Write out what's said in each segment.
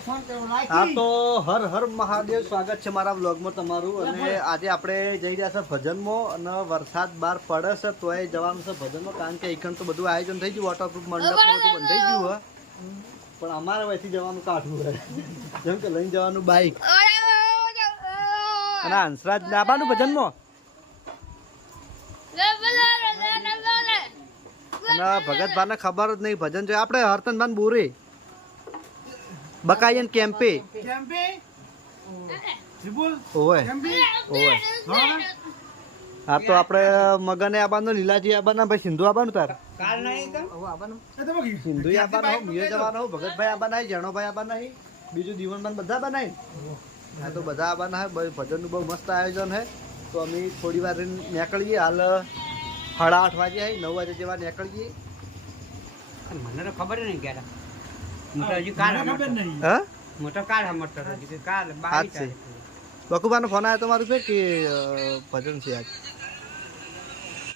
હા તો હર હર મહાદેવ સ્વાગત છે મારા વ્લોગમાં તમારું. અને આજે આપણે જઈ રહ્યા છે ભજનમાં અને વરસાદ બહાર પડે છે તોય જવાનું છે ભજનમાં કારણ કે એકણ તો બધું આયોજન થઈ ગયું વોટરપ્રૂફ મંડપ બધું બંધાઈ ગયું હોય પણ અમારે વહીથી જવાનું કાઢવું હોય જેમ કે લઈને જવાનું બાઈક અને હંસરાજ નાબાનું ભજનમાં? અને ભગતભાને ખબર જ નહીં ભજન જોઈએ. આપણે હરતનભાન બોરે. બકાયન કેમ્પે. ઓય ઓય હા તો આપણે મગને આબાનો લીલાજી આબાના ભાઈ સિંધુ આબાનું તાર. સિંધુ આબાના. હો મિયો જવાનો ભગતભાઈ આબાના હે જણોભાઈ આબાના હે. બીજું દીવનબાન બધા બનાય હા. તો બધા આબાના હે બ- ભજનનું બહુ મસ્ત આયોજન હે. તો અમે થોડી વાર નીકળીએ. હાલ સાડા આઠ વાગે નવ વાગે જેવા નીકળીએ. મને તો ખબર નહીં ક્યારે. બકુબાનો ફોન આવ્યો તમારું છે કે ભજન છે આજ?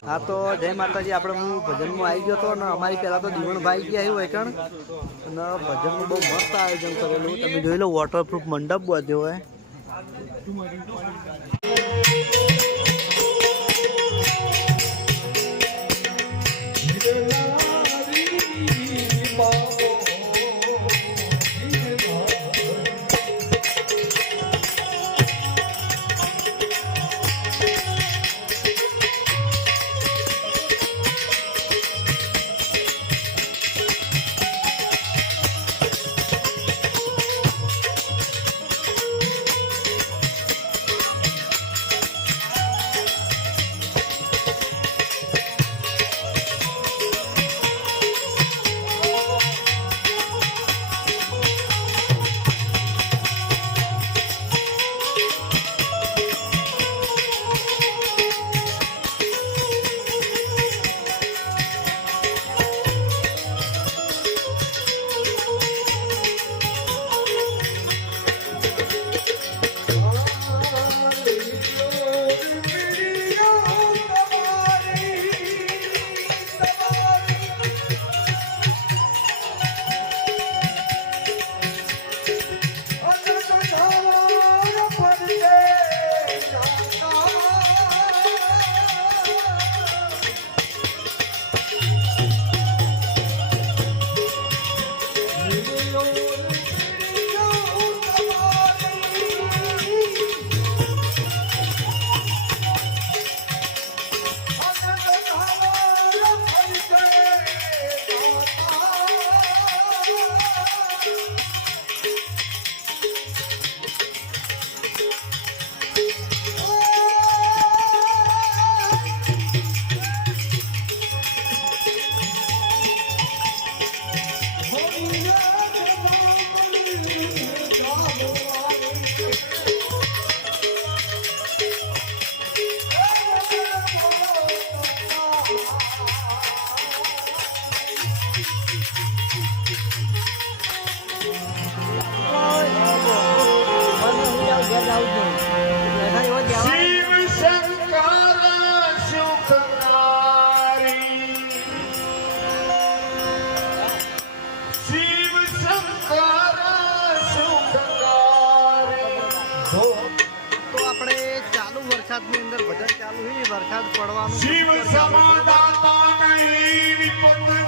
હા તો જય માતાજી આપણે હું ભજનમાં આવી ગયો હતો અને અમારી પહેલાં તો દીવણભાઈ ગયા એવું એકણ અને ભજનનું બહુ મસ્ત આયોજન કરેલું. તમે જોઈ લો વોટરપ્રૂફ મંડપ બધો હોય. છે વરસાદ પડવાનું શિવ સમાદાતા નહીં વિપત.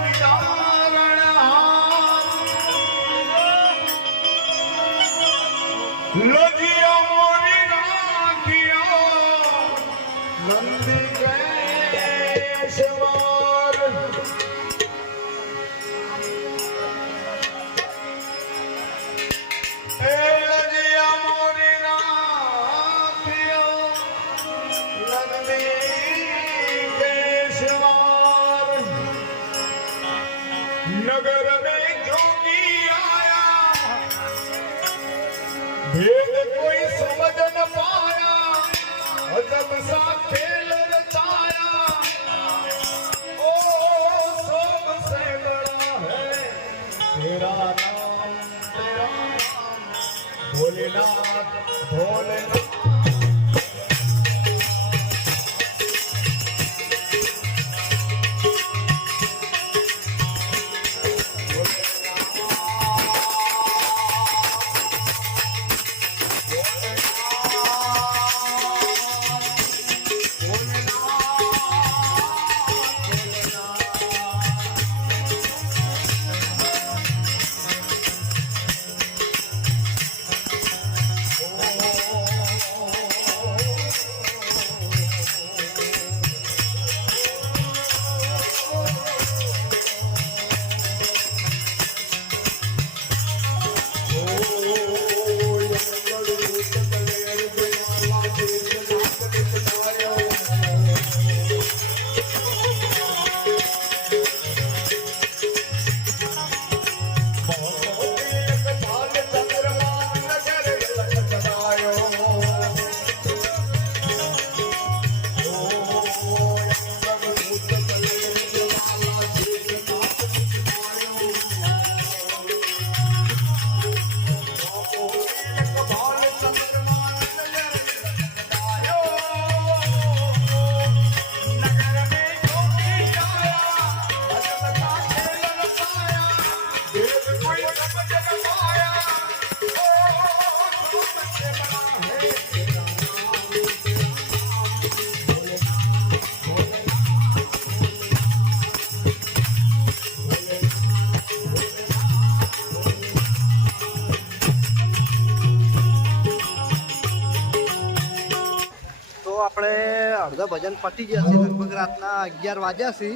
અડધા ભજન પતી ગયા છે લગભગ રાતના અગિયાર વાગ્યા છે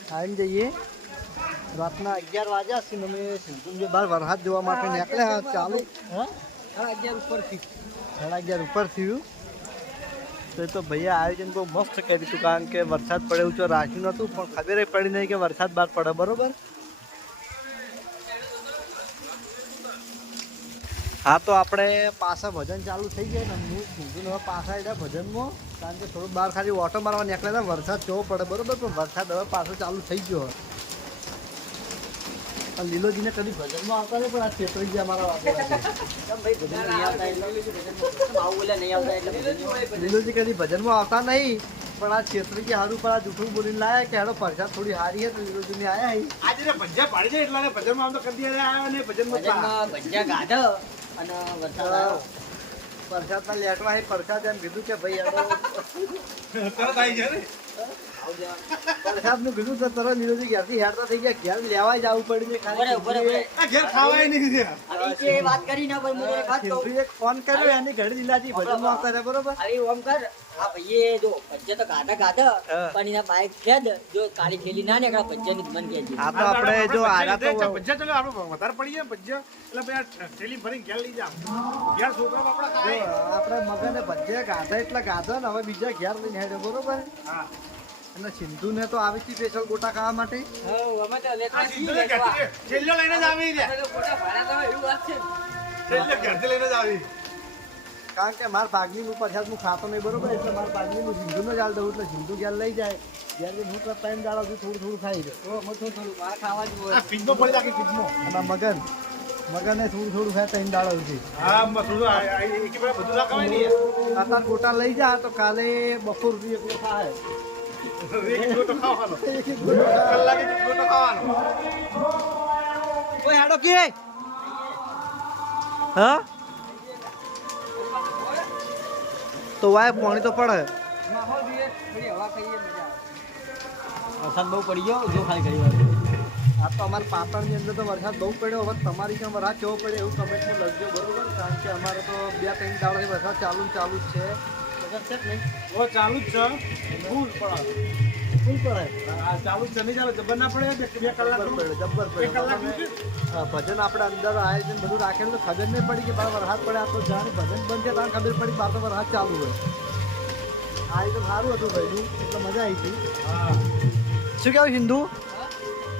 ટાઈમ જઈએ રાતના અગિયાર વાગ્યા છે ને અમે સિંધુજી બહાર વરસાદ જોવા માટે નીકળ્યા ચાલુ હા સાડા અગિયાર ઉપરથી સાડા અગિયાર ઉપર થયું તો એ તો ભૈયા આયોજન બહુ મસ્ત કર્યું હતું કારણ કે વરસાદ પડે એવું તો રાખ્યું નહોતું પણ ખબર પડી નહીં કે વરસાદ બહાર પડે બરોબર હા તો આપણે પાછા ભજન ચાલુ થઈ જાય ને હું કીધું હવે પાછા આવ્યા ભજનમાં કારણ કે થોડું બહાર ખાલી ઓટો મારવા નીકળ્યા હતા વરસાદ જોવો પડે બરોબર પણ વરસાદ હવે પાછો ચાલુ થઈ ગયો લીલોજીને કદી ભજનમાં આવતા નહીં પણ આ છેતરી ગયા મારા વાતે વાતે. લીલોજી કદી ભજનમાં આવતા નહીં પણ આ છેતરી હારું પણ આ જૂઠું બોલીને લાયા કે હેડો પરસાદ થોડી હારી હે તો લીલોજી ને આયા આજે ભજ્યા પાડી જાય એટલે ભજનમાં આમ તો કદી આવ્યા ને. ભજનમાં ભજીયા ગાધો અને વરસાદ આવ્યો પરસાદના લેટવા પરસાદ એમ કીધું કે ભાઈ તરત આવી જાય ને? કીધું તો તરત ઘેરથી હેડતા થઈ ગયા ઘેર લેવાય જવું પડી ને ઉભરે, ઉભરે, ઉભરે. ઘેર ખાવાય નહીં જે વાત કરી ના ભાઈ એક ફોન કર્યો એની ઘડી લીલાજી ભજનમાં આવતા બરોબર? આવી ઓમ કર. જો તો ગાધા ગાધા પણ એના બાઈક ખેદ જો કાળી થેલી ના નીકળે ભજીયાની જ મન કહેજે આ તો આપણે જો આરા તો ભજીયા ચલો આપણે વધારે પડી જાય ભજીયા એટલે પછી આ ભરીને ઘેર લઈ જાવ ઘેર છોકરા બાપડા આપણે મગને ભજીયા ગાધા એટલે ગાધા ને હવે બીજા ઘેર લઈને હેડે બરોબર? હા. અને સિંધુને તો આવી હતી સ્પેશિયલ ગોટા ખાવા માટે. સિંધુ ને છેલ્લો લઈને જ આવી રહ્યા. ભાડા તમે એવું વાત છે. છેલ્લે ઘેરથી લઈને જ આવી. કારણ કે મારા ભાગની હું પ્રસાદ હું ખાતો નહીં બરોબર? એટલે મારા ભાગની હું સિંધુને જાળ દઉં એટલે સિંધુ ઘેર લઈ જાય. જ્યારે હું તો ટાઈમ દાડો છું થોડું થોડું ખાઈ જાય તો થોડું થોડું મારે ખાવા જ હોય. આ પડી રાખી ફીજમાં અને મગન મગને થોડું થોડું ખાય ટાઈમ દાડો સુધી. હા અત્યારે ગોટા લઈ જા તો કાલે બપોર સુધી એકલો ખાય. હાડો કે હા? તો વાય પાણી તો પડે. વરસાદ બહુ પડી ગયો જો ખાલી કરી આ તો અમારા પાટણની અંદર તો વરસાદ બહુ પડ્યો હવે તમારી ત્યાં રાહ કેવો પડે એવું કમેન્ટમાં લખજો બરોબર? કારણ કે અમારે તો બે ત્રણ દાડાથી વરસાદ ચાલુ ને ચાલુ જ છે. વરસાદ છે કે નહીં. ચાલુ જ છે. ફૂલ પડે ફૂલ પડે ના પડે બે- કલાક પડે જબર કલાક ભજન આપણે અંદર આયોજન બધું રાખેલું તો ખબર નહીં પડી કે બાર વરસાદ પડે આ તો જાણે ભજન બંધ ત્યારે ખબર પડી બાર તો વરસાદ ચાલુ હોય આયોજન સારું હતું ભાઈનું એટલે મજા આવી હતી શું કહેવું સિંધુ?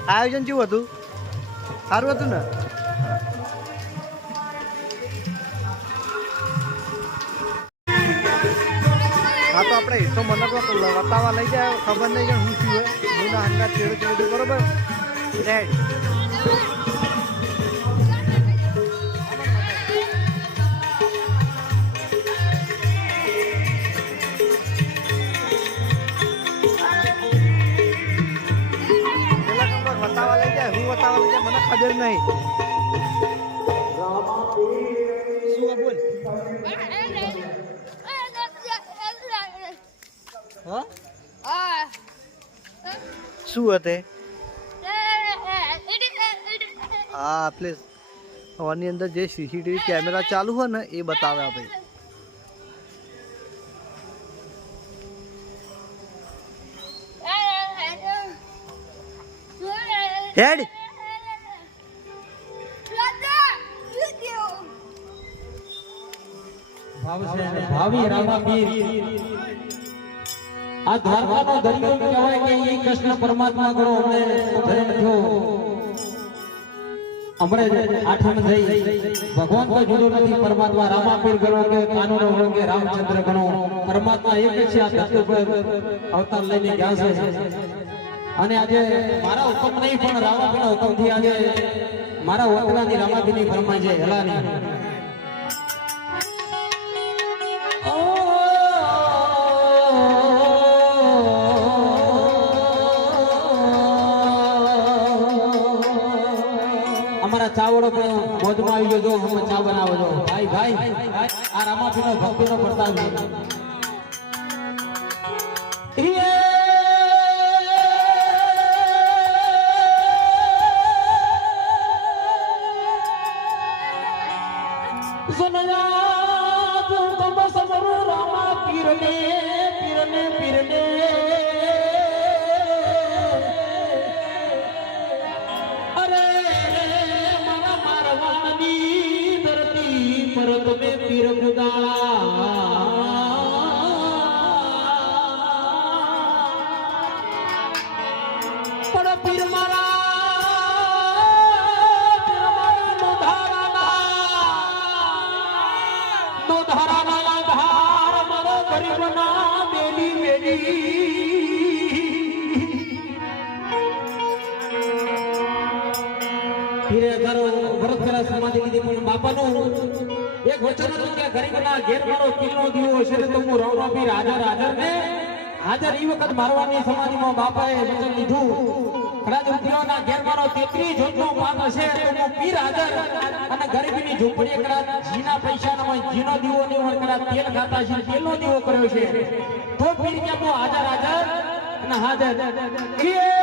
આયોજન કેવું હતું? સારું હતું ને? હા તો મને તો વતાવા લઈ જાય ખબર નહીં હું શું હોય હું ના હંગા ચેડું ચેડું બરોબર? રેડ જાય, હું વટાવા લઈ જાય, મને ખબર નહીં હા શું હતે હા પ્લીઝ આની અંદર જે સીસીટીવી કેમેરા ચાલુ હોય ને એ બતાવે આ ભાઈ હેડ ભાવિ રામાપીર આ દ્વારકાનો દરિયો કહેવાય કે એ કૃષ્ણ પરમાત્મા ગણો અમને ધરેણ થયો. અમરે આઠમ થઈ. ભગવાન તો જુદો નથી, પરમાત્મા રામાપીર ગણો કે કાનૂનો ગણો કે રામચંદ્ર ગણો. પરમાત્મા એક છે, આ ધરતી પર અવતાર લઈને ગયા છે. અને આજે મારા હુકમ નહીં, પણ રામાપીરના હુકમથી આજે મારા ઓટલાની રામાપીરની ફરમાઈ છે હેલાની મોજમાં આવી ગયો જો અમે ચા બનાવો છો ભાઈ ભાઈ આ રામાપીનો ભક્તિનો પ્રતાપ હાજર ઈ વખત મારવાની સમાધિમાં બાપાએ વચન લીધું. કદાચ પીરોના ઘેરમાંનો તેત્રીસ જોટનો પાપ હશે તો હું પીર હાજર. અને જીનો દીવો ની હોય કદાચ ખાતા છે તેલનો દીવો કર્યો છે. તો પીર હાજર હાજર અને હાજર.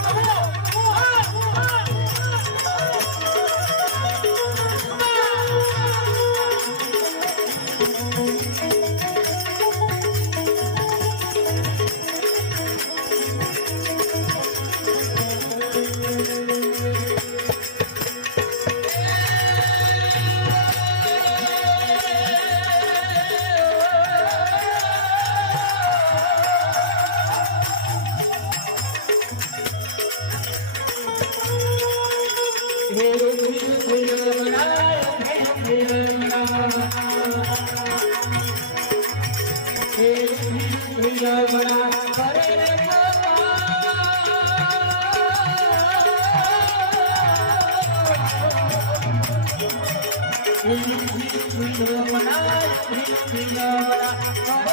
Come on.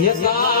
એ કાલ